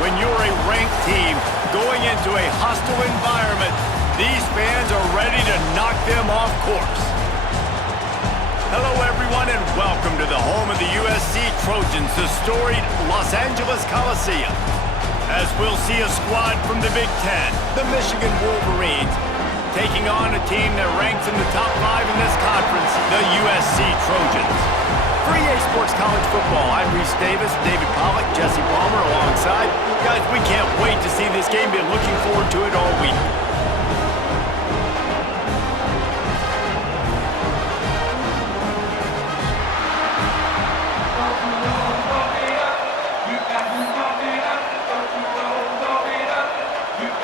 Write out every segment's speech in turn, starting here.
when you're a ranked team going into a hostile environment, these fans are ready to knock them off course. Hello, everyone, and welcome to the home of the USC Trojans, the storied Los Angeles Coliseum. As we'll see a squad from the Big Ten, the Michigan Wolverines, taking on a team that ranks in the top 5 in this conference, the USC Trojans. For EA Sports College Football, I'm Reese Davis, David Pollack, Jesse Palmer alongside. Guys, we can't wait to see this game. Been looking forward to it all week.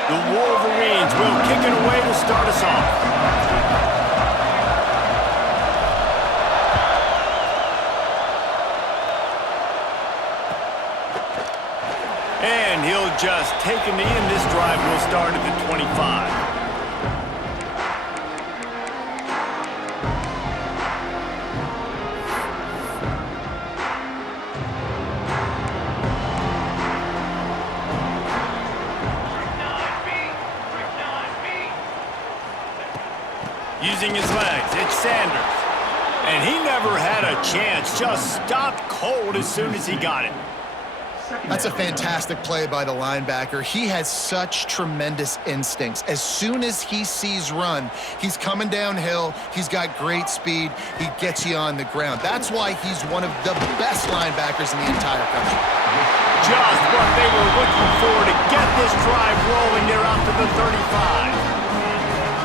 The Wolverines will kick it away to start us off. And he'll just take a knee, and this drive will start at the 25. Using his legs, it's Sanders. And he never had a chance, just stopped cold as soon as he got it. That's a fantastic play by the linebacker. He has such tremendous instincts. As soon as he sees run, he's coming downhill. He's got great speed. He gets you on the ground. That's why he's one of the best linebackers in the entire country. Just what they were looking for to get this drive rolling. They're out to the 35.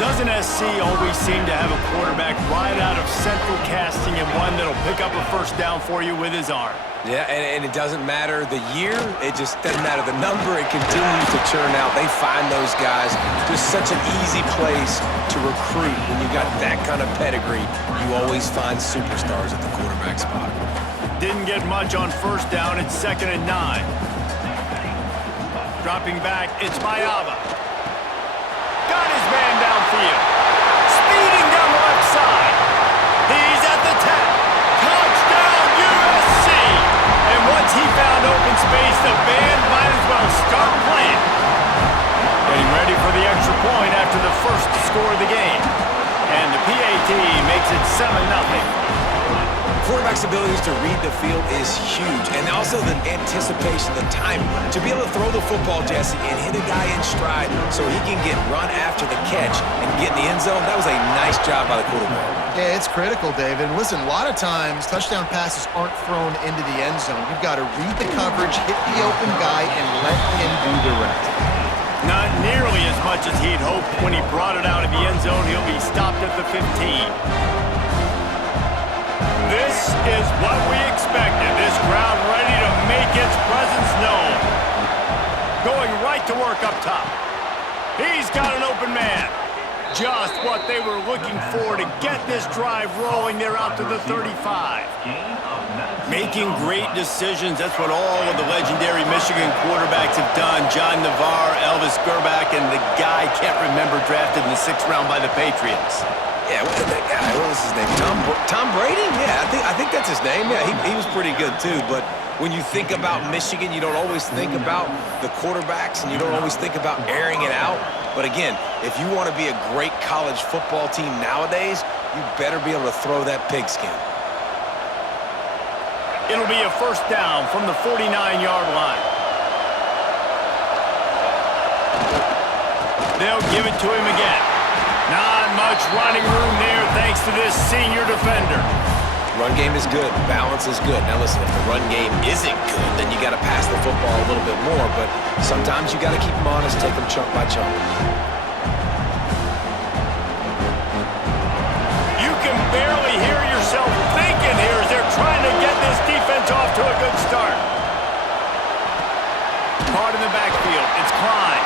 Doesn't SC always seem to have a quarterback right out of central casting and one that'll pick up a first down for you with his arm? Yeah, and it doesn't matter the year. It just doesn't matter the number. It continues to churn out. They find those guys. Just such an easy place to recruit. When you got that kind of pedigree, you always find superstars at the quarterback spot. Didn't get much on first down. It's 2nd and 9. Dropping back, it's Mayava. Got his man downfield. Speeding down the left side. He's at the 10. Touchdown, USC! And once he found open space, the band might as well start playing. Getting ready for the extra point after the first score of the game. And the PAT makes it 7-0. Quarterback's abilities to read the field is huge, and also the anticipation, the timing. To be able to throw the football, Jesse, and hit a guy in stride so he can get run after the catch and get in the end zone, that was a nice job by the quarterback. Yeah, it's critical, David. And listen, a lot of times touchdown passes aren't thrown into the end zone. You've got to read the coverage, hit the open guy, and let him do the rest. Not nearly as much as he'd hoped when he brought it out of the end zone. He'll be stopped at the 15. This is what we expected. This crowd ready to make its presence known. Going right to work up top. He's got an open man. Just what they were looking for to get this drive rolling. They're out to the 35. Making great decisions. That's what all of the legendary Michigan quarterbacks have done. John Navarre, Elvis Gerbach, and the guy can't remember drafted in the 6th round by the Patriots. Yeah, that guy, what was his name? Tom Brady? Yeah, I think that's his name. Yeah, he was pretty good too. But when you think about Michigan, you don't always think about the quarterbacks, and you don't always think about airing it out. But again, if you want to be a great college football team nowadays, you better be able to throw that pigskin. It'll be a first down from the 49-yard line. They'll give it to him again. Not much running room there thanks to this senior defender. Run game is good. Balance is good. Now listen, if the run game isn't good, then you got to pass the football a little bit more. But sometimes you got to keep them honest, take them chunk by chunk. You can barely hear yourself thinking here as they're trying to get this defense off to a good start. Hard in the backfield. It's Klein.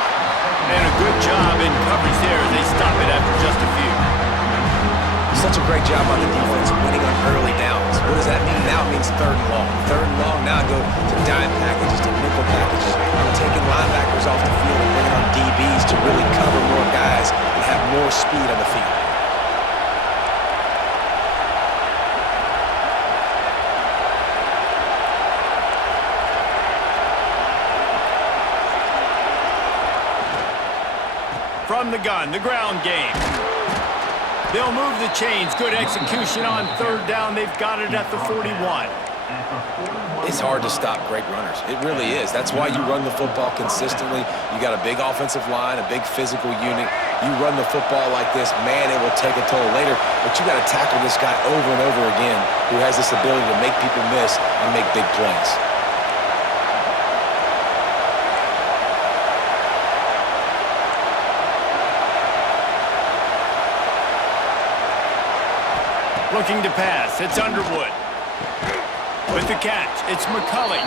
And a good job in coverage there as they stop it after just a few. Such a great job on the defense winning on early downs. What does that mean? Now it means 3rd and long. 3rd and long, now go to dime packages, to nickel packages. I'm taking linebackers off the field and bringing on DBs to really cover more guys and have more speed on the field. from the gun, the ground game. They'll move the chains. Good execution on third down. They've got it at the 41. It's hard to stop great runners. It really is. That's why you run the football consistently. You got a big offensive line, a big physical unit. You run the football like this, man, it will take a toll later. But you got to tackle this guy over and over again who has this ability to make people miss and make big plays. Looking to pass. It's Underwood. With the catch, it's McCulley.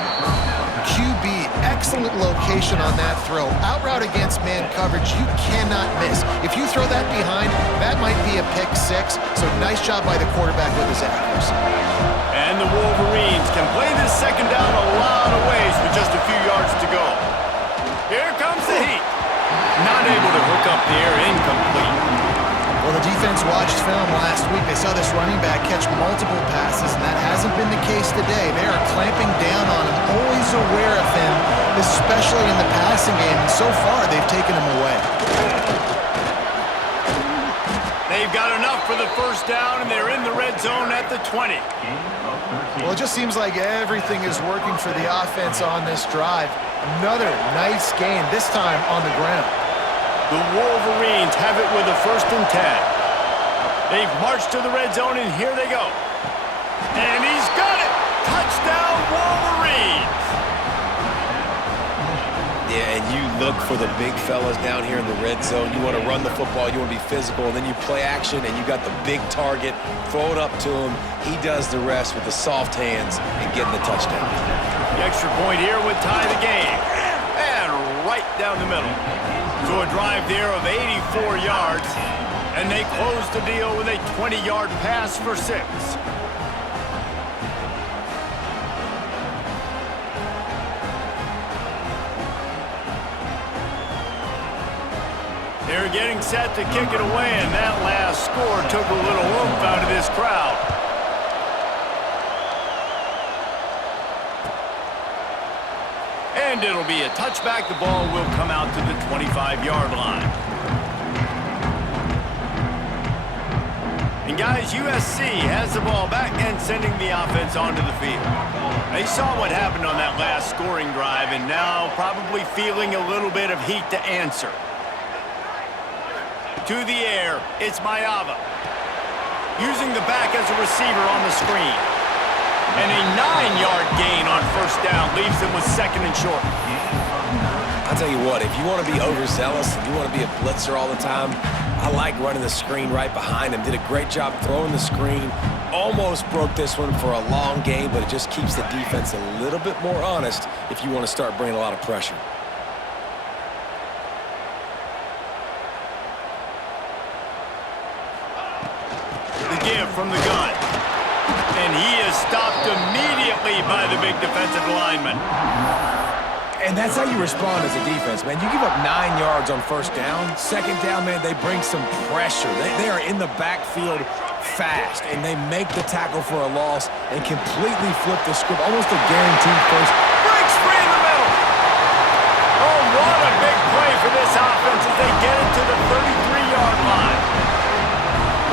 QB, excellent location on that throw. Out route against man coverage, you cannot miss. If you throw that behind, that might be a pick six. So nice job by the quarterback with his accuracy. And the Wolverines can play this second down a lot of ways with just a few yards to go. Here comes the heat. Not able to hook up there, incomplete. Well, the defense watched film last week. They saw this running back catch multiple passes, and that hasn't been the case today. They are clamping down on him, always aware of him, especially in the passing game. And so far, they've taken him away. They've got enough for the first down, and they're in the red zone at the 20. Well, it just seems like everything is working for the offense on this drive. Another nice gain, this time on the ground. The Wolverines have it with a 1st and 10. They've marched to the red zone, and here they go. And he's got it! Touchdown, Wolverines! Yeah, and you look for the big fellas down here in the red zone. You want to run the football, you want to be physical, and then you play action, and you got the big target. Throw it up to him. He does the rest with the soft hands and getting the touchdown. The extra point here would tie the game. And right down the middle. So a drive there of 84 yards, and they close the deal with a 20-yard pass for 6. They're getting set to kick it away, and that last score took a little oomph out of this crowd. And it'll be a touchback. The ball will come out to the 25-yard line. And guys, USC has the ball back and sending the offense onto the field. They saw what happened on that last scoring drive and now probably feeling a little bit of heat to answer. To the air, it's Mayava. Using the back as a receiver on the screen. And a 9-yard gain on 1st down leaves them with 2nd and short. I'll tell you what, if you want to be overzealous and you want to be a blitzer all the time, I like running the screen right behind him. Did a great job throwing the screen. Almost broke this one for a long game, but it just keeps the defense a little bit more honest if you want to start bringing a lot of pressure. The give from the gun. And he is stopped immediately by the big defensive lineman. And that's how you respond as a defense, man. You give up 9 yards on 1st down. 2nd down, man, they bring some pressure. They are in the backfield fast, and they make the tackle for a loss and completely flip the script. Almost a guaranteed first. Breaks free in the middle. Oh, what a big play for this offense as they get it to the 33-yard line.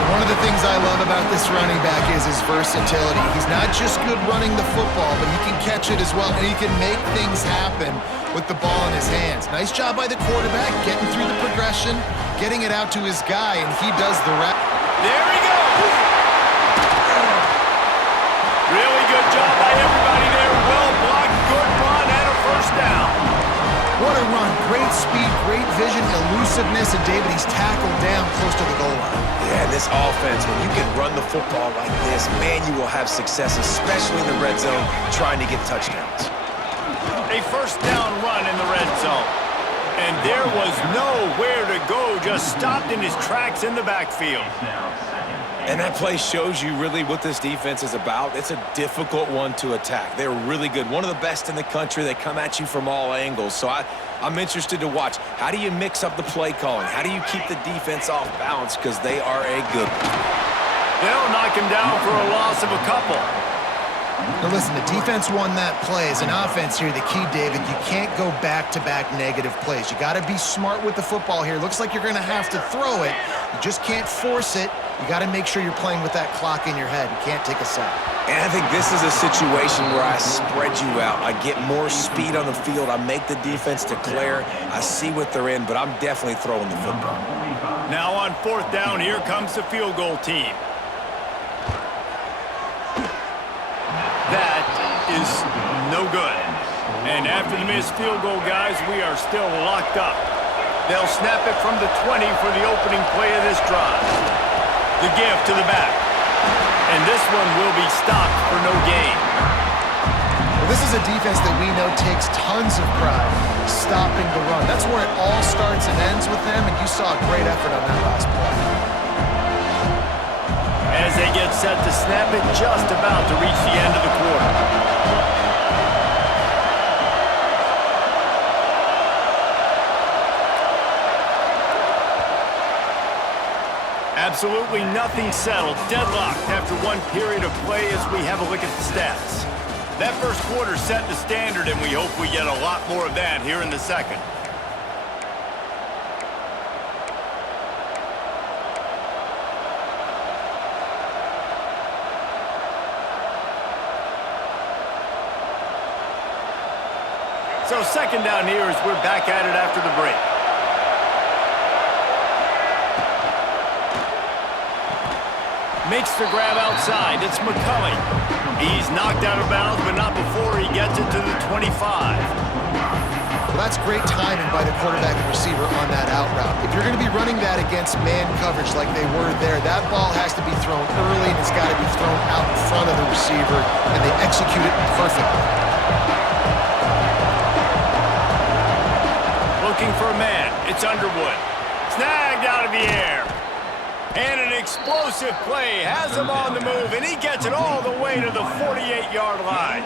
One of the things I love about this running back is his versatility. He's not just good running the football, but he can catch it as well, and he can make things happen with the ball in his hands. Nice job by the quarterback, getting through the progression, getting it out to his guy, and he does the rest. There he goes. Really good job by everybody there. Well blocked, good run, and a 1st down. What a run. Great speed, great vision, elusiveness, and David, he's tackled down close to the goal line. Yeah, and this offense, when you can run the football like this, man, you will have success, especially in the red zone, trying to get touchdowns. A 1st down run in the red zone. And there was nowhere to go, just stopped in his tracks in the backfield. And that play shows you really what this defense is about. It's a difficult one to attack. They're really good. One of the best in the country. They come at you from all angles. So I'm interested to watch. How do you mix up the play calling? How do you keep the defense off balance? Because they are a good one. They'll knock him down for a loss of a couple. Now listen, the defense won that play. As an offense here, the key, David, you can't go back-to-back negative plays. You got to be smart with the football here. Looks like you're going to have to throw it. You just can't force it. You got to make sure you're playing with that clock in your head. You can't take a sack. And I think this is a situation where I spread you out. I get more speed on the field. I make the defense declare. I see what they're in, but I'm definitely throwing the football. Now on 4th down, here comes the field goal team. That is no good. And after the missed field goal, guys, we are still locked up. They'll snap it from the 20 for the opening play of this drive. The give to the back. And this one will be stopped for no gain. Well, this is a defense that we know takes tons of pride stopping the run. That's where it all starts and ends with them, and you saw a great effort on that last play. As they get set to snap it, just about to reach the end of the quarter. Absolutely nothing settled, deadlocked after one period of play as we have a look at the stats. That first quarter set the standard, and we hope we get a lot more of that here in the second. So second down here as we're back at it after the break. Makes the grab outside. It's McCulley. He's knocked out of bounds, but not before he gets it to the 25. Well, that's great timing by the quarterback and receiver on that out route. If you're going to be running that against man coverage like they were there, that ball has to be thrown early, and it's got to be thrown out in front of the receiver, and they execute it perfectly. Looking for a man. It's Underwood. Snagged out of the air. And an explosive play has him on the move, and he gets it all the way to the 48-yard line.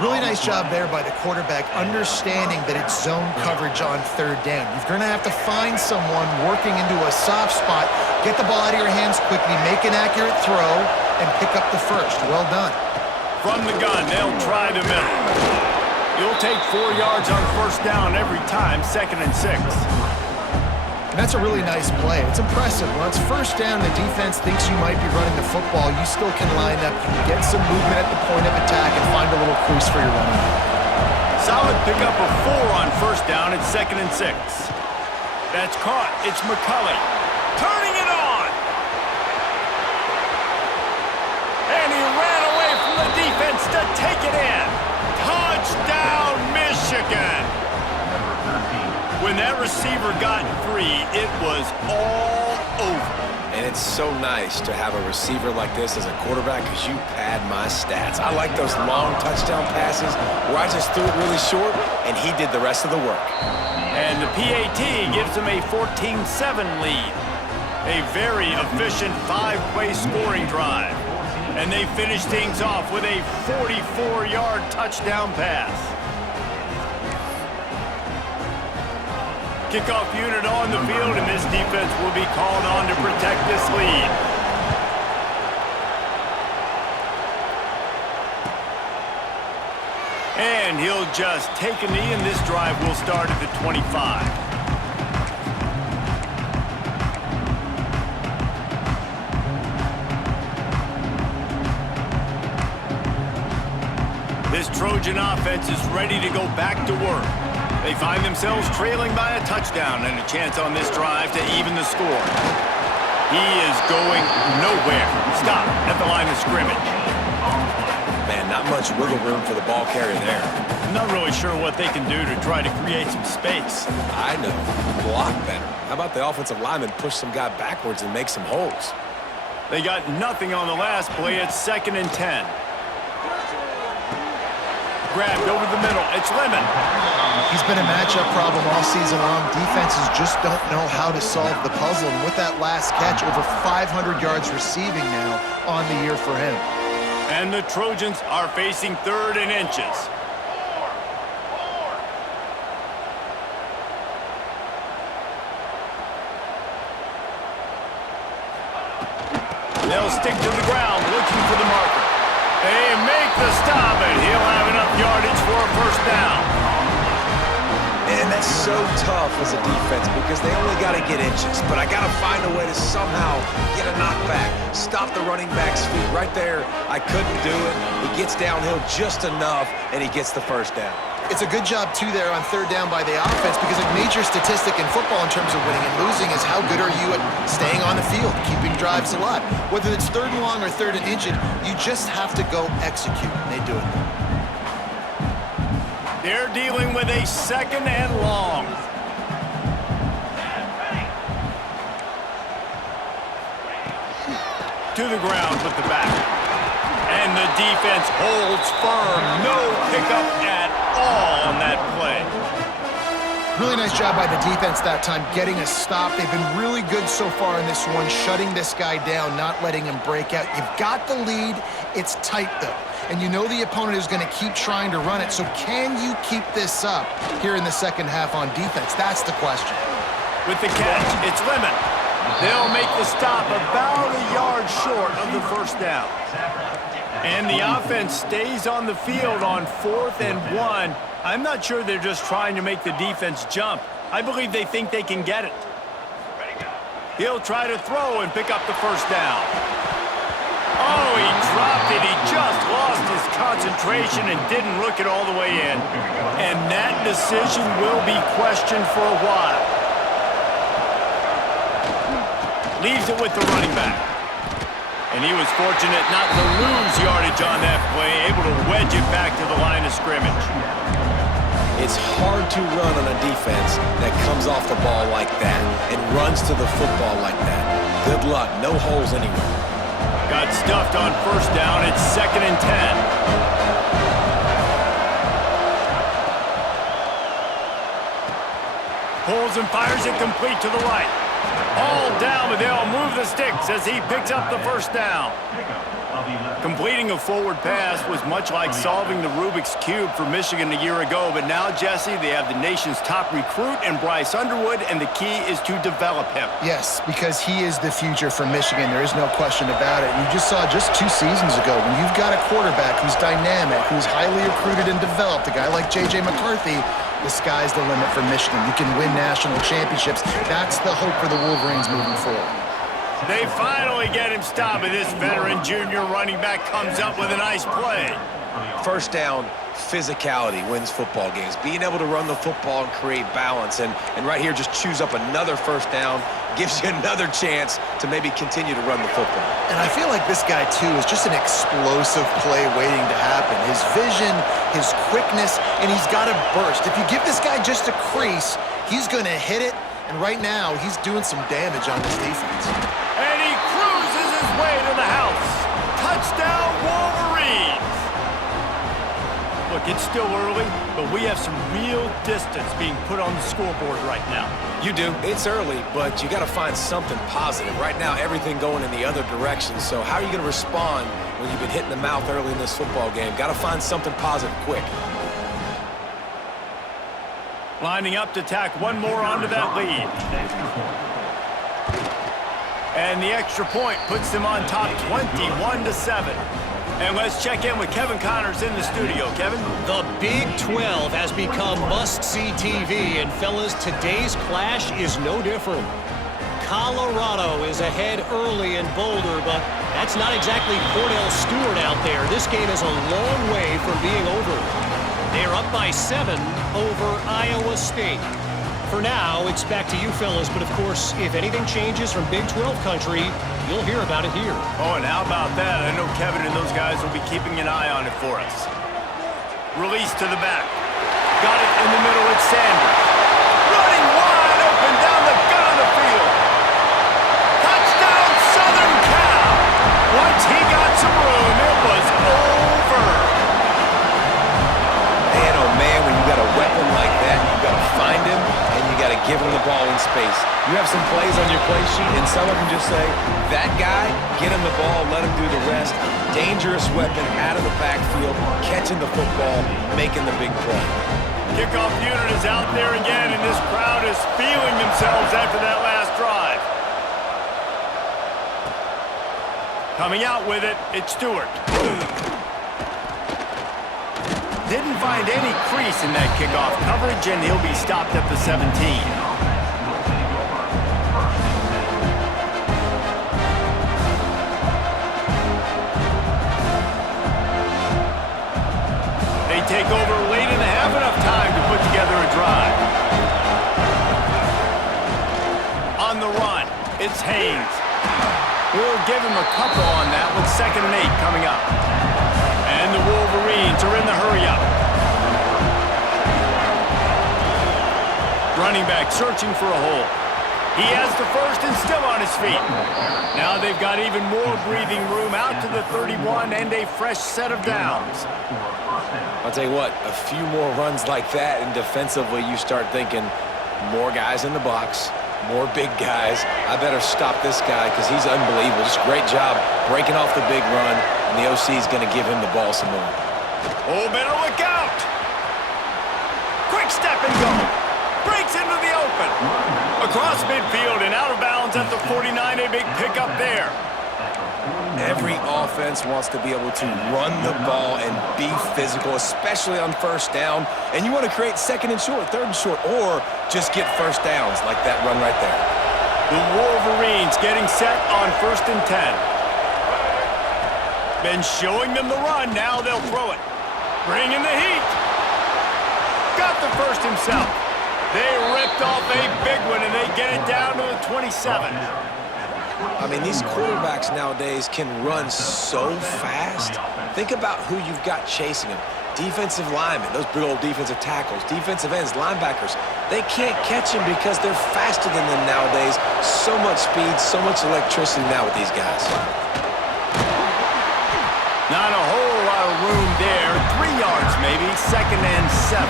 Really nice job there by the quarterback, understanding that it's zone coverage on 3rd down. You're going to have to find someone working into a soft spot, get the ball out of your hands quickly, make an accurate throw, and pick up the first. Well done. From the gun, they'll try the middle. You'll take 4 yards on 1st down every time, 2nd and 6. And that's a really nice play. It's impressive. When it's 1st down, the defense thinks you might be running the football. You still can line up, you can get some movement at the point of attack, and find a little crease for your running back. Solid pickup of 4 on 1st down. It's 2nd and 6. That's caught. It's McCulley. Turning it on. And he ran away from the defense to take it in. Touchdown, Michigan. When that receiver got free, it was all over. And it's so nice to have a receiver like this as a quarterback because you pad my stats. I like those long touchdown passes where I just threw it really short and he did the rest of the work. And the PAT gives them a 14-7 lead. A very efficient 5-play scoring drive. And they finish things off with a 44-yard touchdown pass. Kickoff unit on the field, and this defense will be called on to protect this lead. And he'll just take a knee, and this drive will start at the 25. This Trojan offense is ready to go back to work. They find themselves trailing by a touchdown and a chance on this drive to even the score. He is going nowhere. Stop at the line of scrimmage. Man, not much wiggle room for the ball carrier there. I'm not really sure what they can do to try to create some space. I know. Block better. How about the offensive lineman push some guy backwards and make some holes? They got nothing on the last play. It's 2nd and 10. Grabbed over the middle. It's Lemon. He's been a matchup problem all season long. Defenses just don't know how to solve the puzzle. And with that last catch, over 500 yards receiving now on the year for him. And the Trojans are facing 3rd and inches. They'll stick to the ground looking for the marker. They make the stop, and he'll have enough yardage for a first down. And that's so tough as a defense because they only got to get inches. But I got to find a way to somehow get a knockback, stop the running back's feet. Right there, I couldn't do it. He gets downhill just enough, and he gets the first down. It's a good job, too, there on third down by the offense because a major statistic in football in terms of winning and losing is how good are you at staying on the field, keeping drives alive. Whether it's third and long or third and inches, you just have to go execute, and they do it. They're dealing with a second and long. To the ground with the back. And the defense holds firm. No pickup at all on that play. Really nice job by the defense that time, getting a stop. They've been really good so far in this one, shutting this guy down, not letting him break out. You've got the lead. It's tight, though. And you know the opponent is going to keep trying to run it. So can you keep this up here in the second half on defense? That's the question. With the catch, it's Lemon. They'll make the stop about a yard short of the first down. And the offense stays on the field on 4th and 1. I'm not sure they're just trying to make the defense jump. I believe they think they can get it. He'll try to throw and pick up the first down. Oh, he dropped it. He just lost his concentration and didn't look it all the way in. And that decision will be questioned for a while. Leaves it with the running back. And he was fortunate not to lose yardage on that play, able to wedge it back to the line of scrimmage. It's hard to run on a defense that comes off the ball like that and runs to the football like that. Good luck. No holes anywhere. Got stuffed on first down. It's 2nd and 10. Pulls and fires it complete to the right. All down, but they'll move the sticks as he picks up the first down. Completing a forward pass was much like solving the Rubik's Cube for Michigan a year ago, but now, Jesse, they have the nation's top recruit in Bryce Underwood, and the key is to develop him. Yes, because he is the future for Michigan. There is no question about it. And you just saw just 2 seasons ago when you've got a quarterback who's dynamic, who's highly recruited and developed, a guy like J.J. McCarthy, the sky's the limit for Michigan. You can win national championships. That's the hope for the Wolverines moving forward. They finally get him stopped, and this veteran junior running back comes up with a nice play. First down, physicality wins football games. Being able to run the football and create balance. And right here, just choose up another first down, gives you another chance to maybe continue to run the football. And I feel like this guy, too, is just an explosive play waiting to happen. His vision, his quickness, and he's got a burst. If you give this guy just a crease, he's going to hit it. And right now, he's doing some damage on this defense. And he cruises his way to the house. Touchdown, Wolverines! Look, it's still early, but we have some real distance being put on the scoreboard right now. You do. It's early, but you got to find something positive. Right now, everything going in the other direction. So how are you going to respond when you've been hit in the mouth early in this football game? Got to find something positive quick. Lining up to tack one more onto that lead. And the extra point puts them on top 21-7. And let's check in with Kevin Connors in the studio. Kevin? The Big 12 has become must-see TV, and fellas, today's clash is no different. Colorado is ahead early in Boulder, but that's not exactly Cordell Stewart out there. This game is a long way from being over. They're up by 7 over Iowa State. For now, it's back to you fellas, but of course, if anything changes from Big 12 country, you'll hear about it here. Oh, and how about that? I know Kevin and those guys will be keeping an eye on it for us. Release to the back. Got it in the middle, it's Sanders. Running wide open down the gut of the field. Touchdown, Southern Cal. Once he got some room, it was over. Man, oh man, when you got a weapon like that, you got to find him, and you got to give him the ball in space. You have some plays on your play sheet, and some of them just say, that guy, get him the ball, let him do the rest. Dangerous weapon out of the backfield, catching the football, making the big play. Kickoff unit is out there again, and this crowd is feeling themselves after that last drive. Coming out with it, it's Stewart. didn't find any crease in that kickoff coverage, and he'll be stopped at the 17. They take over late in the half, enough time to put together a drive. On the run, it's Haynes. We'll give him a couple on that with 2nd and 8 coming up. And the Wolverines are in the hurry-up. Running back searching for a hole. He has the first and still on his feet. Now they've got even more breathing room out to the 31 and a fresh set of downs. I'll tell you what, a few more runs like that, and defensively you start thinking more guys in the box, more big guys. I better stop this guy because he's unbelievable. Just great job breaking off the big run, and the OC is going to give him the ball some more. Oh, better look out! Quick step and go. Breaks into the open. Across midfield and out of bounds at the 49, a big pickup there. Every offense wants to be able to run the ball and be physical, especially on first down. And you want to create 2nd and short, 3rd and short, or just get first downs like that run right there. The Wolverines getting set on 1st and 10. Been showing them the run, now they'll throw it. Bringing the heat. Got the first himself. They ripped off a big one, and they get it down to the 27. I mean, these quarterbacks nowadays can run so fast. Think about who you've got chasing them. Defensive linemen, those big old defensive tackles, defensive ends, linebackers. They can't catch them because they're faster than them nowadays. So much speed, so much electricity now with these guys. Not a whole lot of room there. 3 yards maybe, 2nd and 7.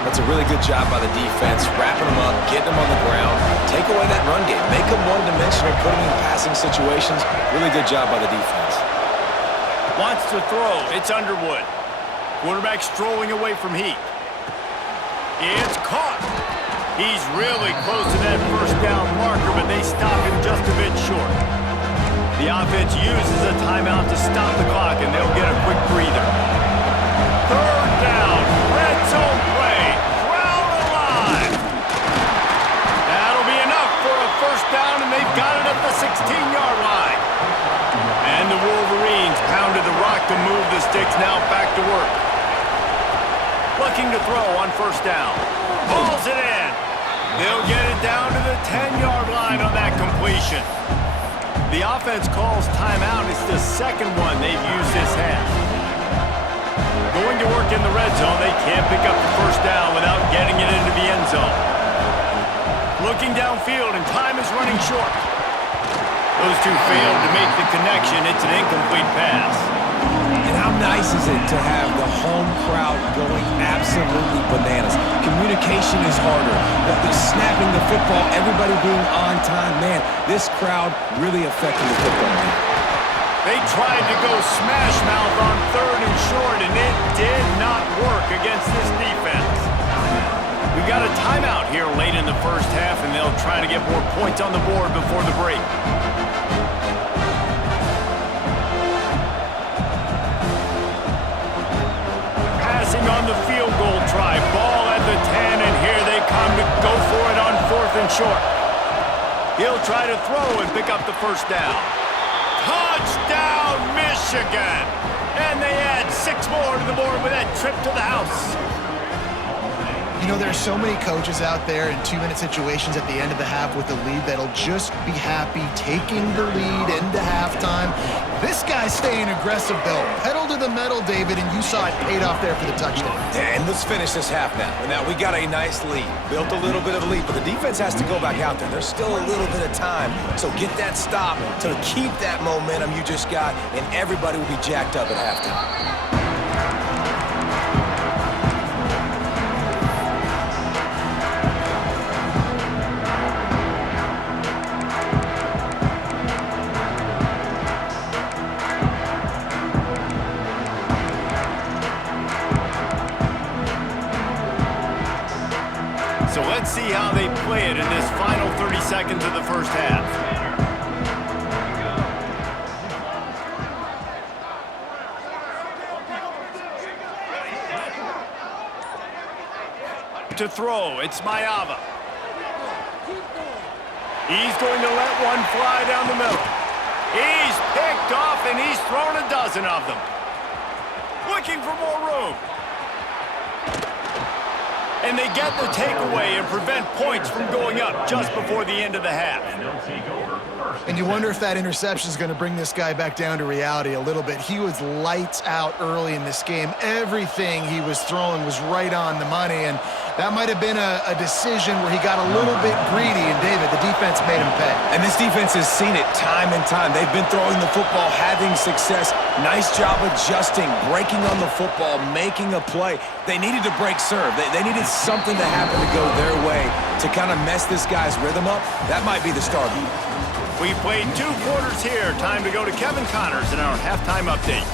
That's a really good job by the defense, wrapping them up, getting them on the ground, take away that run game, make them one-dimensional, put them in passing situations. Really good job by the defense. Wants to throw. It's Underwood. Quarterback strolling away from heat. It's caught. He's really close to that first down marker, but they stop him just a bit short. The offense uses a timeout to stop the clock, and they'll get a quick breather. 3rd down. Red zone play. Crowd alive. That'll be enough for a first down, and they've got it at the 16-yard line. And the Wolverines pounded the rock to move the sticks, now back to work. Looking to throw on 1st down. Pulls it in. They'll get it down to the 10-yard line on that completion. The offense calls timeout. It's the 2nd one they've used this half. Going to work in the red zone. They can't pick up the first down without getting it into the end zone. Looking downfield, and time is running short. Those two failed to make the connection. It's an incomplete pass. And how nice is it to have the home crowd going absolutely bananas? Communication is harder. The snapping the football, everybody being on time. Man, this crowd really affecting the football game. They tried to go smash mouth on 3rd and short, and it did not work against this defense. We got a timeout here late in the first half, and they'll try to get more points on the board before the break. Passing on the field goal try. Ball at the 10, and here they come to go for it on 4th and short. He'll try to throw and pick up the first down. Touchdown, Michigan! And they add 6 more to the board with that trip to the house. You know, there's so many coaches out there in 2-minute situations at the end of the half with the lead that'll just be happy taking the lead into halftime. This guy's staying aggressive, though. Pedal to the metal, David, and you saw it paid off there for the touchdown. And let's finish this half now. Now, we got a nice lead. Built a little bit of a lead, but the defense has to go back out there. There's still a little bit of time. So get that stop to keep that momentum you just got, and everybody will be jacked up at halftime. So let's see how they play it in this final 30 seconds of the first half. to throw. It's Mayava. He's going to let one fly down the middle. He's picked off, and he's thrown a dozen of them. Looking for more room. And they get the takeaway and prevent points from going up just before the end of the half. And you wonder if that interception is going to bring this guy back down to reality a little bit. He was lights out early in this game. Everything he was throwing was right on the money, and that might have been a decision where he got a little bit greedy, and David, the defense made him pay. And this defense has seen it time and time. They've been throwing the football, having success. Nice job adjusting, breaking on the football, making a play. They needed to break serve. They needed something to happen to go their way to kind of mess this guy's rhythm up. That might be the start. We've played 2 quarters here. Time to go to Kevin Connors in our halftime update.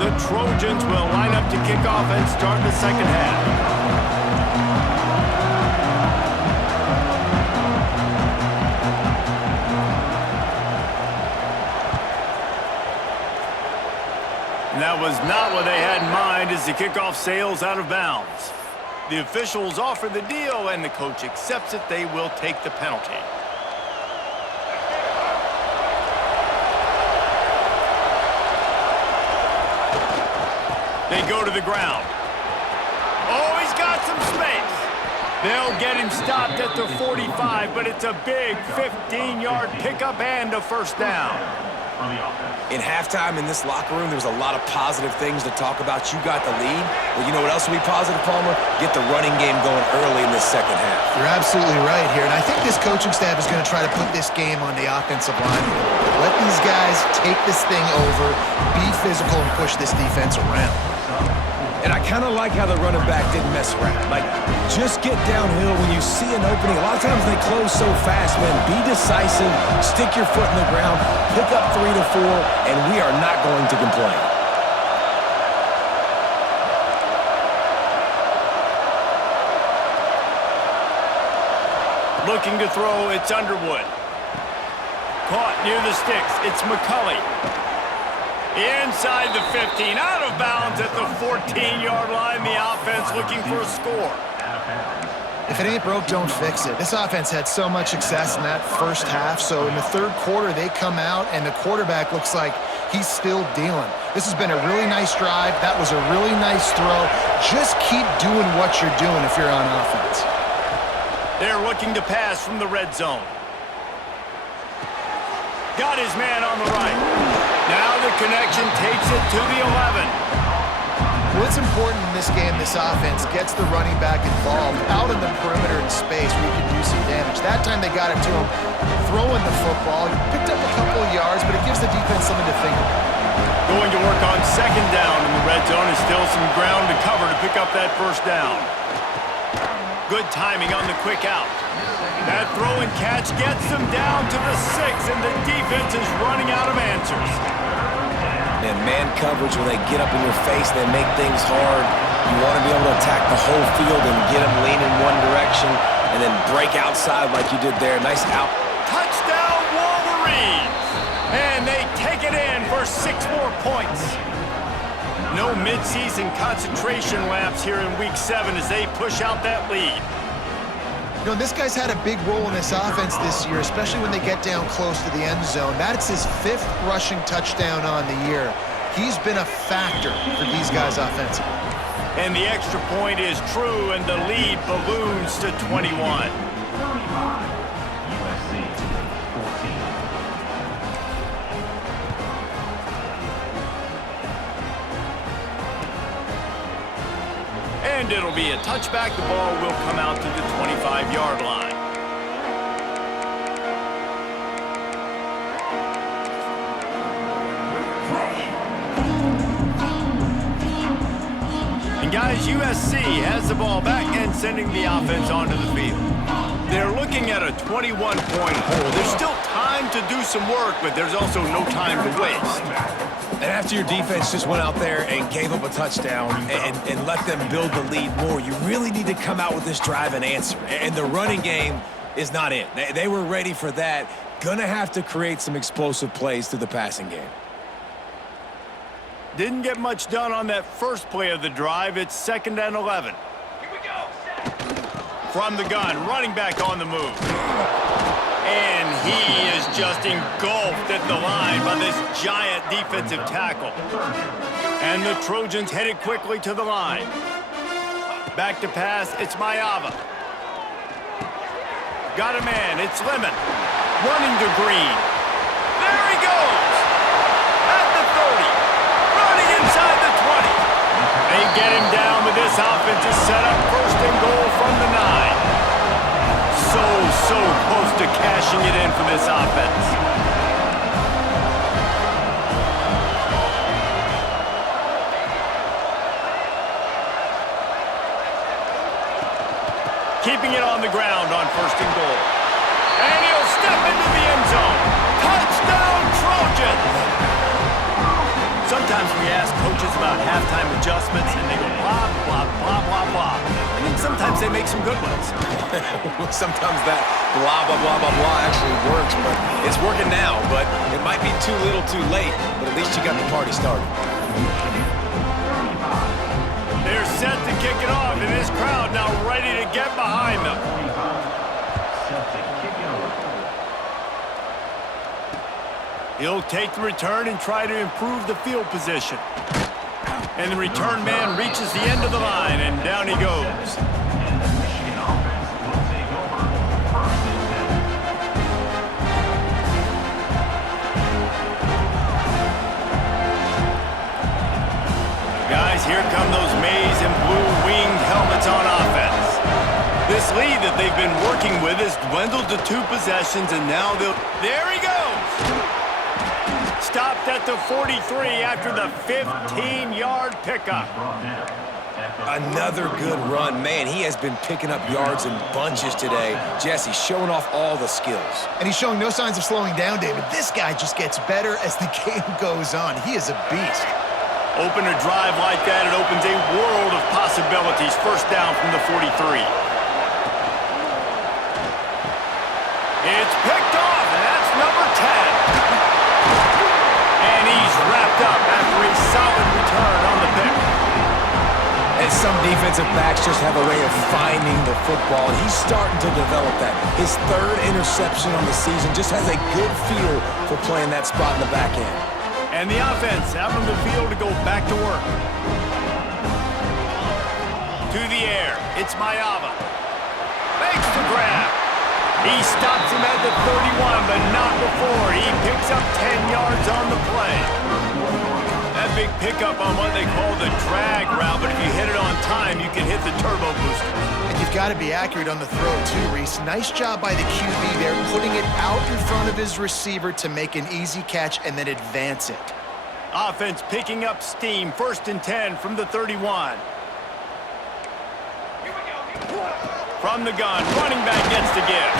The Trojans will line up to kick off and start the second half. And that was not what they had in mind as the kickoff sails out of bounds. The officials offer the deal, and the coach accepts it. They will take the penalty. They go to the ground. Oh, he's got some space. They'll get him stopped at the 45, but it's a big 15-yard pickup and a first down. In halftime in this locker room, there was a lot of positive things to talk about. You got the lead. Well, you know what else will be positive, Palmer? Get the running game going early in this second half. You're absolutely right here, and I think this coaching staff is going to try to put this game on the offensive line. Let these guys take this thing over, be physical, and push this defense around. And I kind of like how the running back didn't mess around. Like, just get downhill when you see an opening. A lot of times they close so fast, man. Be decisive, stick your foot in the ground, pick up 3 to 4, and we are not going to complain. Looking to throw, it's Underwood. Caught near the sticks, it's McCulley. Inside the 15, out of bounds at the 14-yard line. The offense looking for a score. If it ain't broke, don't fix it. This offense had so much success in that first half, so in the third quarter, they come out, and the quarterback looks like he's still dealing. This has been a really nice drive. That was a really nice throw. Just keep doing what you're doing if you're on offense. They're looking to pass from the red zone. Got his man on the right. Now the connection takes it to the 11. What's important in this game, this offense gets the running back involved out in the perimeter in space where you can do some damage. That time they got it to him throwing the football. He picked up a couple of yards, but it gives the defense something to think about. Going to work on second down in the red zone, and still some ground to cover to pick up that first down. Good timing on the quick out. That throw and catch gets them down to the 6, and the defense is running out of answers. And man coverage, when they get up in your face, they make things hard. You want to be able to attack the whole field and get them leaning one direction and then break outside like you did there. Nice out. Touchdown, Wolverines! And they take it in for 6 more points. No midseason concentration laps here in Week 7 as they push out that lead. You know, this guy's had a big role in this offense this year, especially when they get down close to the end zone. That's his 5th rushing touchdown on the year. He's been a factor for these guys offensively. And the extra point is true, and the lead balloons to 21. USC 14. And it'll be a touchback. The ball will come out to the 25-yard line. And guys, USC has the ball back and sending the offense onto the field. They're looking at a 21-point hole. There's still time to do some work, but there's also no time to waste. And after your defense just went out there and gave up a touchdown and let them build the lead more, you really need to come out with this drive and answer. And the running game is not in. They were ready for that. Gonna have to create some explosive plays through the passing game. Didn't get much done on that first play of the drive. It's 2nd and 11. Here we go. From the gun, running back on the move. And he is just engulfed at the line by this giant defensive tackle. And the Trojans headed quickly to the line. Back to pass, it's Mayava. Got a man, it's Lemon. Running to Green. There he goes! At the 30. Running inside the 20. They get him down, but this offense is set up 1st and goal from the 9. So close to cashing it in for this offense. Keeping it on the ground on 1st and goal. And he'll step into the end zone. Touchdown, Trojans! Sometimes we ask coaches about halftime adjustments, and they go blah, blah, blah, blah, blah. I think sometimes they make some good ones. Sometimes that blah, blah, blah, blah, blah actually works, but it's working now. But it might be too little too late, but at least you got the party started. They're set to kick it off, and this crowd now ready to get behind them. He'll take the return and try to improve the field position. And the return man reaches the end of the line, and down he goes. Guys, here come those maize and blue-winged helmets on offense. This lead that they've been working with has dwindled to 2 possessions, and now they'll... There he goes! Stopped at the 43 after the 15-yard pickup. Another good run. Man, he has been picking up yards in bunches today. Jesse showing off all the skills. And he's showing no signs of slowing down, David. This guy just gets better as the game goes on. He is a beast. Open a drive like that, it opens a world of possibilities. 1st down from the 43. It's picked off, and that's number 10. And he's wrapped up after a solid return on the pick. And some defensive backs just have a way of finding the football, and he's starting to develop that. His 3rd interception on the season just has a good feel for playing that spot in the back end. And the offense out on the field to go back to work. To the air, it's Mayava. Makes the grab. He stops him at the 31, but not before. He picks up 10 yards on the play. That big pickup on what they call the drag route, but if you hit it on time, you can hit the turbo booster. And you've got to be accurate on the throw, too, Reese. Nice job by the QB there, putting it out in front of his receiver to make an easy catch and then advance it. Offense picking up steam. 1st and 10 from the 31. From the gun, running back gets to give.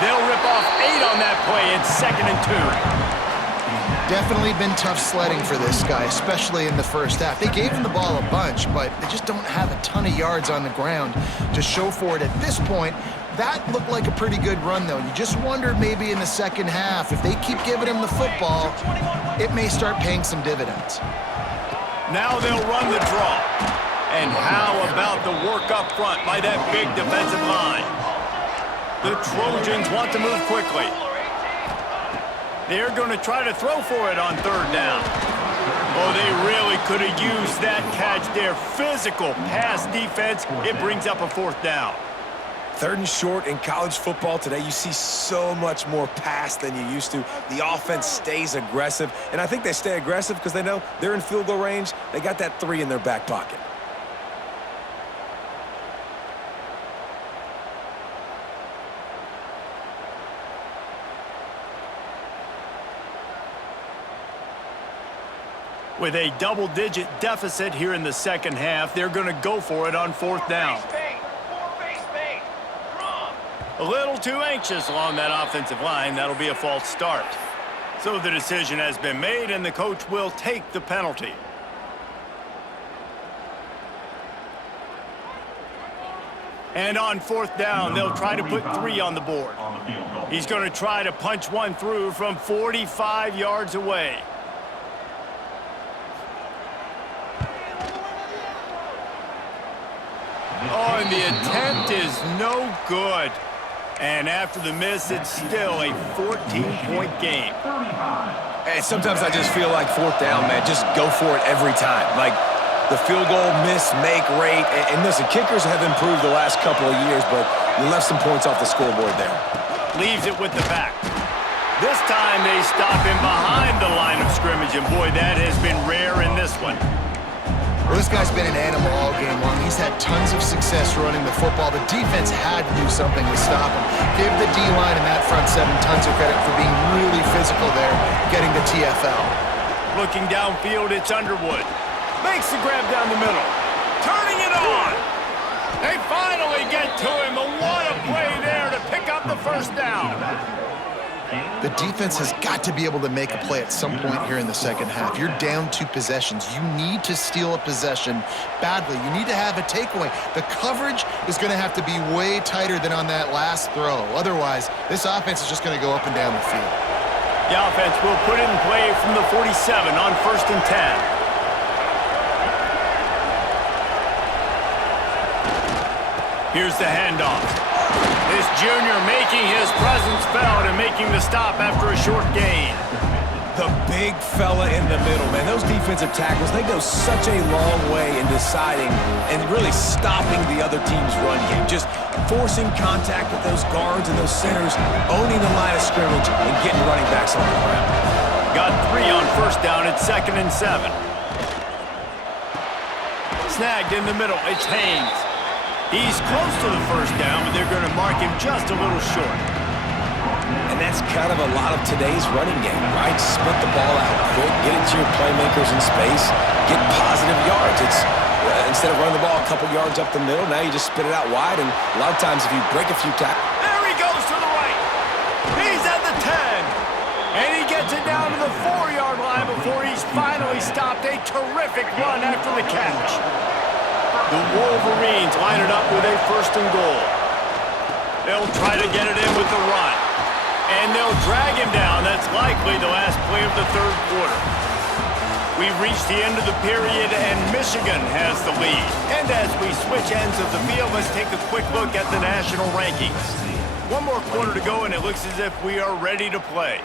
They'll rip off 8 on that play. It's 2nd and 2. Definitely been tough sledding for this guy, especially in the first half. They gave him the ball a bunch, but they just don't have a ton of yards on the ground to show for it at this point. That looked like a pretty good run, though. You just wondered maybe in the second half, if they keep giving him the football, it may start paying some dividends. Now they'll run the draw. And how about the work up front by that big defensive line? The Trojans want to move quickly. They're going to try to throw for it on 3rd down. Oh, they really could have used that catch there. Physical pass defense. It brings up a 4th down. 3rd and short in college football today. You see so much more pass than you used to. The offense stays aggressive, and I think they stay aggressive because they know they're in field goal range. They got that 3 in their back pocket. With a double-digit deficit here in the second half, they're going to go for it on 4th down. A little too anxious along that offensive line. That'll be a false start. So the decision has been made, and the coach will take the penalty. And on fourth down, they'll try to put 3 on the board. He's going to try to punch one through from 45 yards away. Oh, and the attempt is no good. And after the miss, it's still a 14-point game. And sometimes I just feel like fourth down, man, just go for it every time. Like the field goal miss, make rate. And listen, kickers have improved the last couple of years, but you left some points off the scoreboard there. Leaves it with the back. This time they stop him behind the line of scrimmage, and boy, that has been rare in this one. Well, this guy's been an animal all game long. He's had tons of success running the football. The defense had to do something to stop him. Give the D-line and that front seven tons of credit for being really physical there, getting the TFL. Looking downfield, it's Underwood. Makes the grab down the middle. Turning it on. They finally get to him. And what a play there to pick up the first down. The defense has got to be able to make a play at some point here in the second half. You're down 2 possessions. You need to steal a possession badly. You need to have a takeaway. The coverage is going to have to be way tighter than on that last throw. Otherwise, this offense is just going to go up and down the field. The offense will put it in play from the 47 on 1st and 10. Here's the handoff. This junior making his presence felt and making the stop after a short gain. The big fella in the middle, man. Those defensive tackles, they go such a long way in deciding and really stopping the other team's run game. Just forcing contact with those guards and those centers, owning the line of scrimmage, and getting running backs on the ground. Got 3 on 1st down at 2nd and 7. Snagged in the middle. It's Haynes. He's close to the 1st down, but they're going to mark him just a little short. And that's kind of a lot of today's running game, right? Split the ball out quick, get it to your playmakers in space, get positive yards. It's instead of running the ball a couple yards up the middle, now you just spit it out wide, and a lot of times if you break a few tackles. There he goes to the right. He's at the 10. And he gets it down to the 4-yard line before he's finally stopped. A terrific run after the catch. The Wolverines line it up with a 1st and goal. They'll try to get it in with the run. And they'll drag him down. That's likely the last play of the 3rd quarter. We've reached the end of the period, and Michigan has the lead. And as we switch ends of the field, let's take a quick look at the national rankings. 1 more quarter to go, and it looks as if we are ready to play.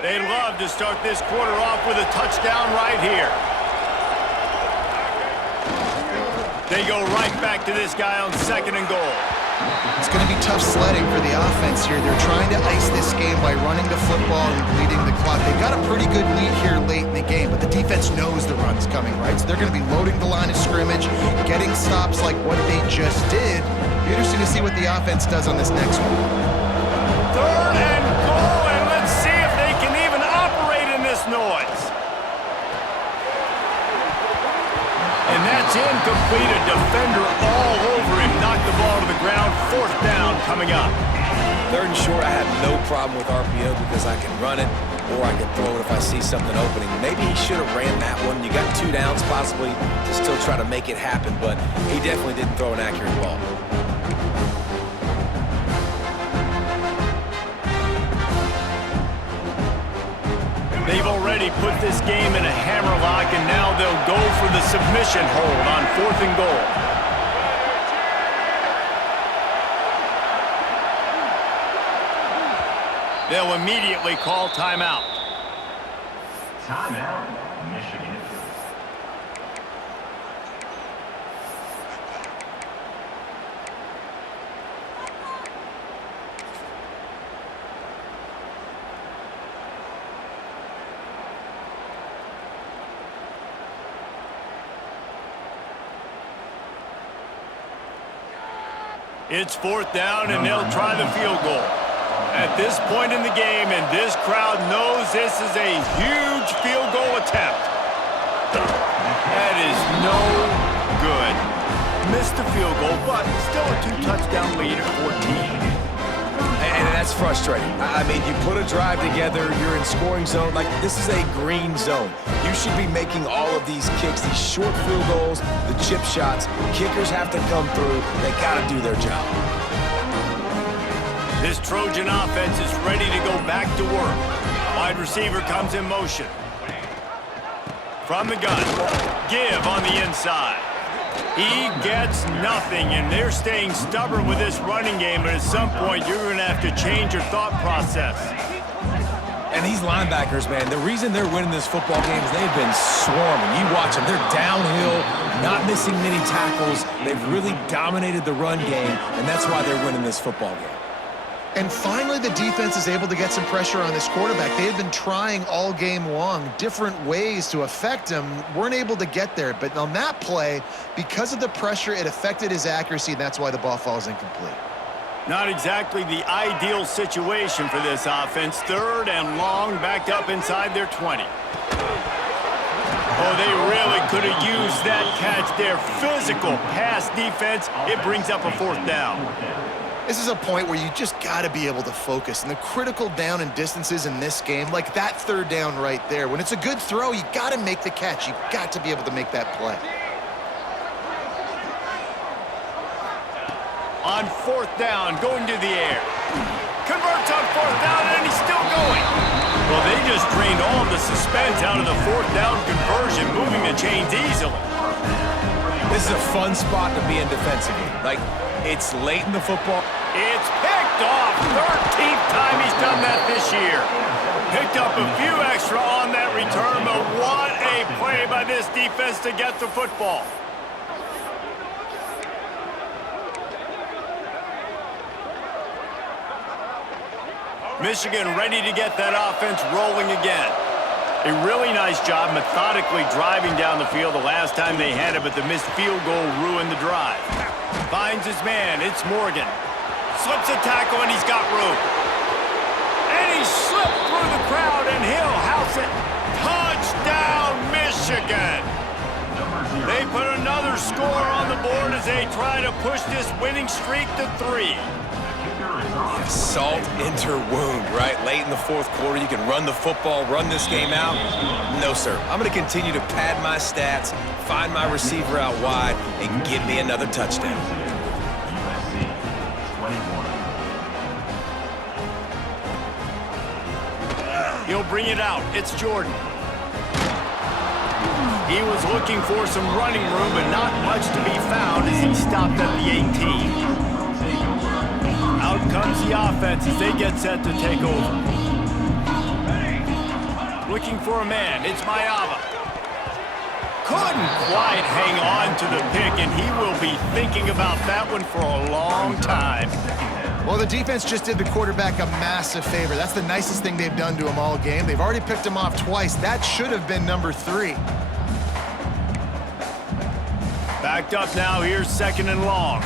They'd love to start this quarter off with a touchdown right here. They go right back to this guy on 2nd and goal. It's going to be tough sledding for the offense here. They're trying to ice this game by running the football and bleeding the clock. They got a pretty good lead here late in the game, but the defense knows the run's coming, right? So they're going to be loading the line of scrimmage, getting stops like what they just did. Be interesting to see what the offense does on this next one. 3rd and goal, and let's see if they can even operate in this noise. And that's incomplete. A defender all over him. Knocked the ball to the ground. 4th down coming up. 3rd and short, I have no problem with RPO because I can run it or I can throw it if I see something opening. Maybe he should have ran that one. You got 2 downs possibly to still try to make it happen, but he definitely didn't throw an accurate ball. They've already put this game in a hammerlock, and now they'll go for the submission hold on 4th and goal. They'll immediately call timeout. Timeout, Michigan. It's 4th down, and they'll try the field goal. At this point in the game, and this crowd knows this is a huge field goal attempt. That is no good. Missed the field goal, but still a 2-touchdown lead at 14. And that's frustrating. I mean, you put a drive together, you're in scoring zone. Like, this is a green zone. You should be making all of these kicks, these short field goals, the chip shots. Kickers have to come through. They got to do their job. This Trojan offense is ready to go back to work. Wide receiver comes in motion. From the gun, give on the inside. He gets nothing, and they're staying stubborn with this running game, but at some point, you're going to have to change your thought process. And these linebackers, man, the reason they're winning this football game is they've been swarming. You watch them. They're downhill, not missing many tackles. They've really dominated the run game, and that's why they're winning this football game. And finally, the defense is able to get some pressure on this quarterback. They had been trying all game long, different ways to affect him, weren't able to get there. But on that play, because of the pressure, it affected his accuracy, and that's why the ball falls incomplete. Not exactly the ideal situation for this offense. 3rd and long, backed up inside their 20. Oh, they really could have used that catch there. Physical pass defense. It brings up a 4th down. This is a point where you just got to be able to focus. And the critical down and distances in this game, like that 3rd down right there, when it's a good throw, you got to make the catch. You've got to be able to make that play. On 4th down, going to the air. Converts on 4th down, and he's still going. Well, they just drained all the suspense out of the 4th down conversion, moving the chains easily. This is a fun spot to be in defensively. Like, it's late in the football. It's picked off. 13th time he's done that this year. Picked up a few extra on that return, but what a play by this defense to get the football. Michigan ready to get that offense rolling again. A really nice job methodically driving down the field the last time they had it, but the missed field goal ruined the drive. Finds his man. It's Morgan. Slips a tackle, and he's got room. And he slipped through the crowd, and he'll house it. Touchdown, Michigan! They put another score on the board as they try to push this winning streak to 3. Salt into wound, right? Late in the 4th quarter, you can run the football, run this game out. No, sir. I'm going to continue to pad my stats, find my receiver out wide, and give me another touchdown. He'll bring it out. It's Jordan. He was looking for some running room, but not much to be found as he stopped at the 18. Out comes the offense as they get set to take over. Looking for a man. It's Mayava. Couldn't quite hang on to the pick, and he will be thinking about that one for a long time. Well, the defense just did the quarterback a massive favor. That's the nicest thing they've done to him all game. They've already picked him off twice. That should have been number 3. Backed up now. Here's 2nd and long.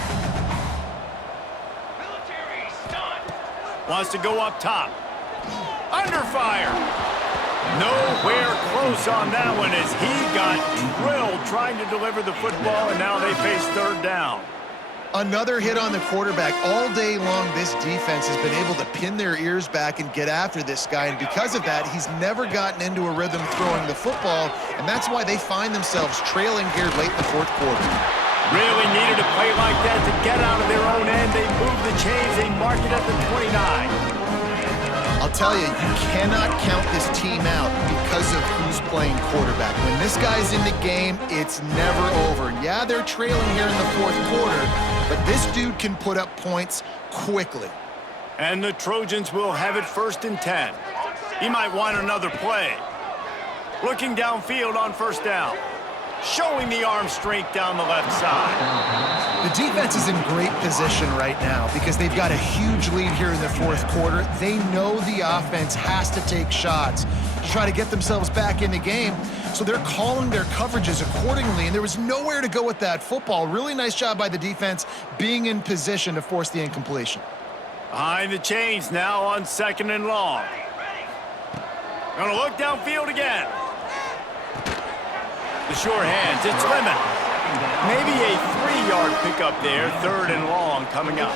Wants to go up top. Under fire. Nowhere close on that one as he got drilled trying to deliver the football, and now they face 3rd down. Another hit on the quarterback. All day long, this defense has been able to pin their ears back and get after this guy, and because of that, he's never gotten into a rhythm throwing the football, and that's why they find themselves trailing here late in the 4th quarter. Really needed a play like that to get out of their own end. They move the chains. They mark it at the 29. I'll tell you, you cannot count this team out because of who's playing quarterback. When this guy's in the game, it's never over. Yeah, they're trailing here in the 4th quarter, but this dude can put up points quickly. And the Trojans will have it 1st and 10. He might want another play. Looking downfield on 1st down. Showing the arm strength down the left side. The defense is in great position right now because they've got a huge lead here in the 4th quarter. They know the offense has to take shots to try to get themselves back in the game, so they're calling their coverages accordingly, and there was nowhere to go with that football. Really nice job by the defense being in position to force the incompletion. Behind the chains now on 2nd and long. Gonna look downfield again. The sure hands, it's Lemon. Maybe a 3-yard pickup there, 3rd and long coming up.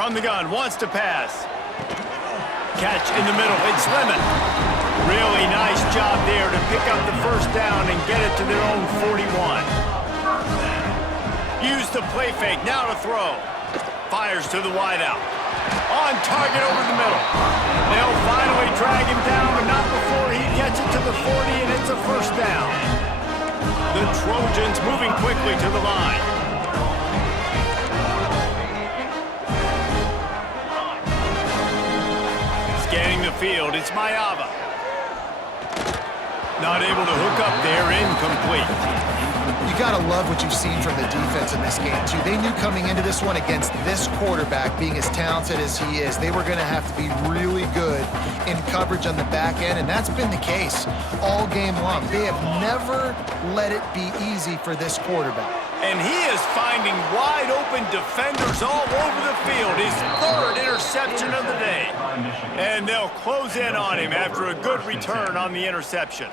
From the gun, wants to pass. Catch in the middle, it's Lemon. Really nice job there to pick up the first down and get it to their own 41. Use the play fake, now to throw. Fires to the wideout. On target over the middle. They'll finally drag him down, but not before he gets it to the 40, and it's a first down. The Trojans moving quickly to the line. Scanning the field, it's Mayava. Not able to hook up there, incomplete. You got to love what you've seen from the defense in this game, too. They knew coming into this one against this quarterback, being as talented as he is, they were going to have to be really good in coverage on the back end, and that's been the case all game long. They have never let it be easy for this quarterback. And he is finding wide-open defenders all over the field. His third interception of the day. And they'll close in on him after a good return on the interception.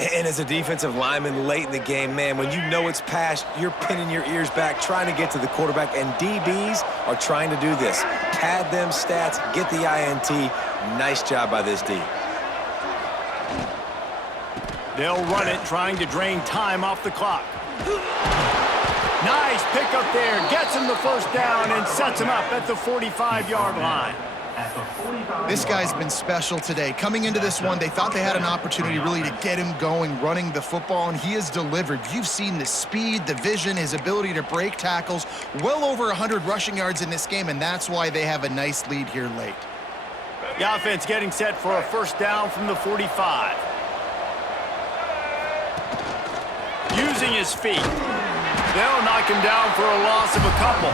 And as a defensive lineman late in the game, man, when you know it's past, you're pinning your ears back, trying to get to the quarterback, and DBs are trying to do this. Pad them stats, get the INT. Nice job by this D. They'll run it, trying to drain time off the clock. Nice pickup there, gets him the first down and sets him up at the 45-yard line. This guy's been special today. Coming into this one, they thought they had an opportunity really to get him going, running the football, and he has delivered. You've seen the speed, the vision, his ability to break tackles, well over 100 rushing yards in this game, and that's why they have a nice lead here late. The offense getting set for a first down from the 45. Using his feet. They'll knock him down for a loss of a couple.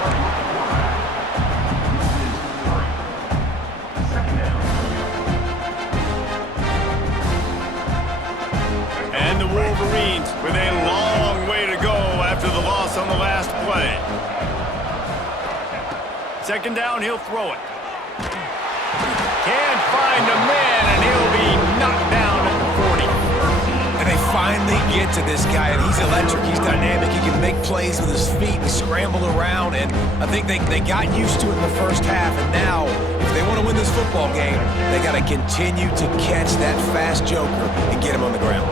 And the Wolverines with a long way to go after the loss on the last play. Second down, he'll throw it. Can't find a man, and he'll be knocked down at the 40. And they finally get to this guy, and he's electric, he's dynamic, he can make plays with his feet and scramble around, and I think they got used to it in the first half, and now, if they want to win this football game, they got to continue to catch that fast joker and get him on the ground.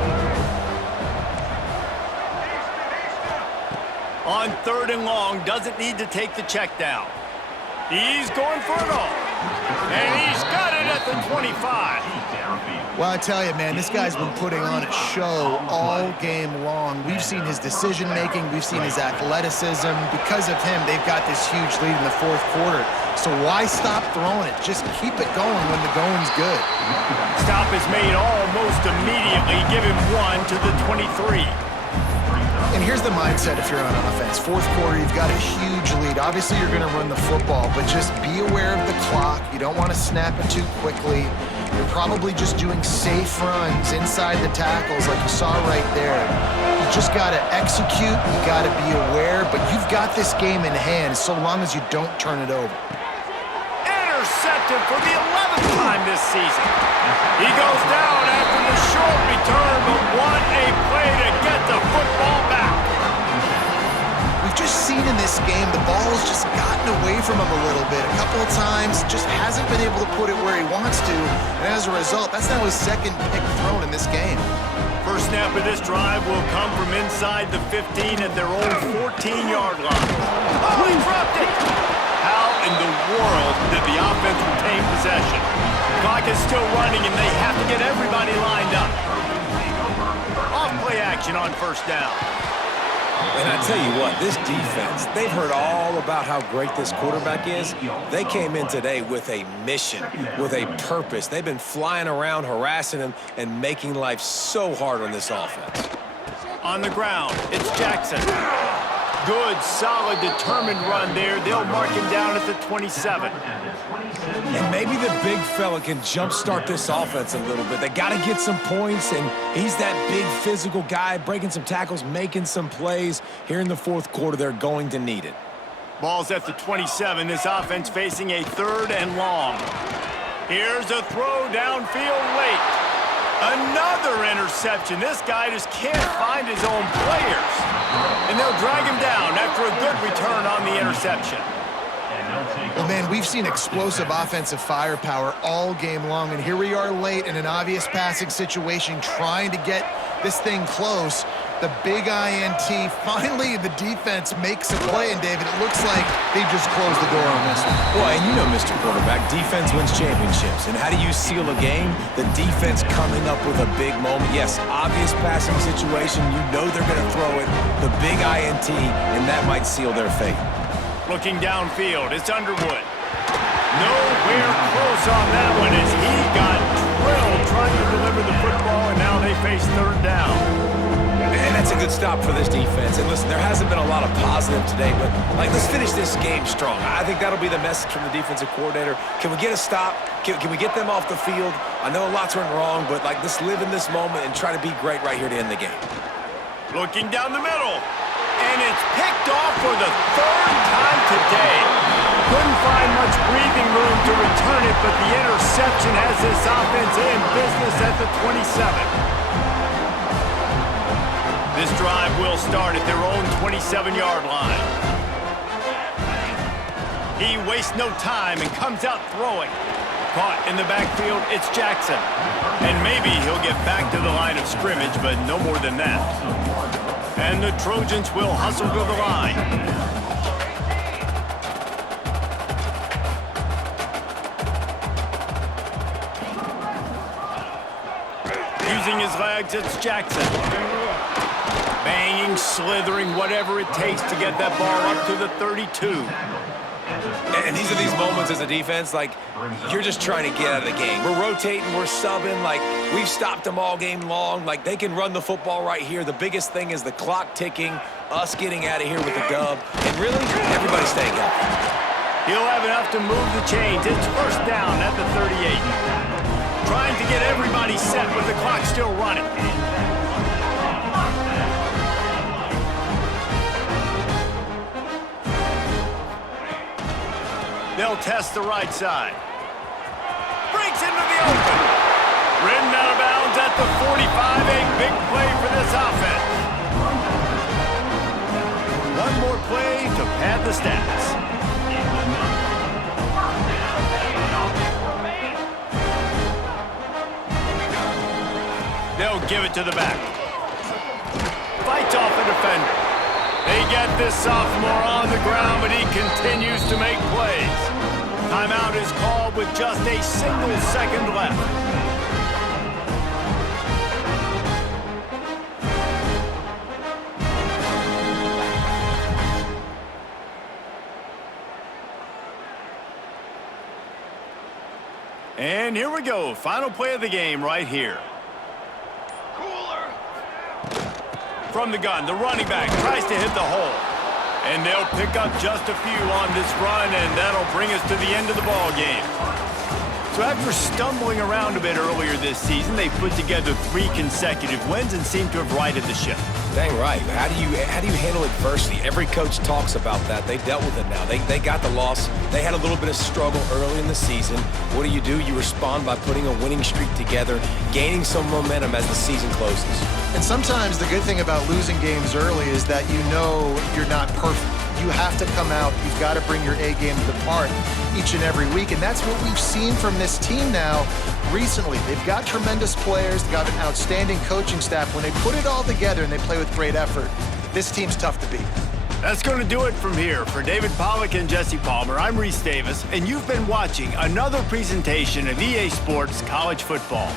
On third and long, doesn't need to take the check down. He's going for it all. And he's got it at the 25. Well, I tell you, man, this guy's been putting on a show all game long. We've seen his decision-making. We've seen his athleticism. Because of him, they've got this huge lead in the fourth quarter. So why stop throwing it? Just keep it going when the going's good. Stop is made almost immediately. Give him one to the 23. And here's the mindset if you're on offense. Fourth quarter, you've got a huge lead. Obviously, you're going to run the football, but just be aware of the clock. You don't want to snap it too quickly. You're probably just doing safe runs inside the tackles like you saw right there. You just got to execute. You got to be aware, but you've got this game in hand so long as you don't turn it over. Intercepted for the 11th time this season. He goes down after the short return, but what a play to get the football back. We've just seen in this game the ball's just gotten away from him a little bit. A couple of times, just hasn't been able to put it where he wants to, and as a result, that's now his second pick thrown in this game. First snap of this drive will come from inside the 15 at their own 14-yard line. Oh, he dropped it! How in the world did the offense retain possession? Clock is still running, and they have to get everybody lined up. Off-play action on first down. And I tell you what, this defense, they've heard all about how great this quarterback is. They came in today with a mission, with a purpose. They've been flying around, harassing him, and making life so hard on this offense. On the ground, it's Jackson. Good, solid, determined run there. They'll mark him down at the 27. And maybe the big fella can jumpstart this offense a little bit. They got to get some points, and he's that big physical guy, breaking some tackles, making some plays. Here in the fourth quarter, they're going to need it. Ball's at the 27. This offense facing a third and long. Here's a throw downfield late. Another interception. This guy just can't find his own players. And they'll drag him down after a good return on the interception. Well, man, we've seen explosive offensive firepower all game long, and here we are late in an obvious passing situation trying to get this thing close. The big INT, finally the defense makes a play, and David, it looks like they just closed the door on this one. Boy, and you know, Mr. Quarterback, defense wins championships. And how do you seal a game? The defense coming up with a big moment. Yes, obvious passing situation. You know they're going to throw it. The big INT, and that might seal their fate. Looking downfield, it's Underwood. Nowhere close on that one as he got drilled trying to deliver the football, and now they face third down. And that's a good stop for this defense. And listen, there hasn't been a lot of positive today, but let's finish this game strong. I think that'll be the message from the defensive coordinator. Can we get a stop? Can we get them off the field? I know lots went wrong, but let's live in this moment and try to be great right here to end the game. Looking down the middle, and it's picked off for the third time today. Couldn't find much breathing room to return it, but the interception has this offense in business at the 27. This drive will start at their own 27-yard line. He wastes no time and comes out throwing. Caught in the backfield, it's Jackson. And maybe he'll get back to the line of scrimmage, but no more than that. And the Trojans will hustle to the line. Using his legs, it's Jackson. Banging, slithering, whatever it takes to get that ball up to the 32. And these are these moments as a defense, you're just trying to get out of the game. We're rotating, we're subbing, we've stopped them all game long. They can run the football right here. The biggest thing is the clock ticking, us getting out of here with the dub, and really, everybody staying healthy. He'll have enough to move the chains. It's first down at the 38. Trying to get everybody set with the clock still running. They'll test the right side. Breaks into the open. Ridden out of bounds at the 45. A big play for this offense. One more play to pad the stats. They'll give it to the back. Fights off a defender. They get this sophomore on the ground, but he continues to make plays. Timeout is called with just a single second left. And here we go. Final play of the game right here. From the gun, the running back tries to hit the hole. And they'll pick up just a few on this run, and that'll bring us to the end of the ball game. So after stumbling around a bit earlier this season, they've put together 3 consecutive wins and seem to have righted the ship. Dang right. How do you handle adversity? Every coach talks about that. They've dealt with it now. They got the loss. They had a little bit of struggle early in the season. What do? You respond by putting a winning streak together, gaining some momentum as the season closes. And sometimes the good thing about losing games early is that you know you're not perfect. You have to come out. You've got to bring your A game to the park each and every week. And that's what we've seen from this team now recently. They've got tremendous players. They've got an outstanding coaching staff. When they put it all together and they play with great effort, this team's tough to beat. That's going to do it from here. For David Pollack and Jesse Palmer, I'm Reese Davis, and you've been watching another presentation of EA Sports College Football.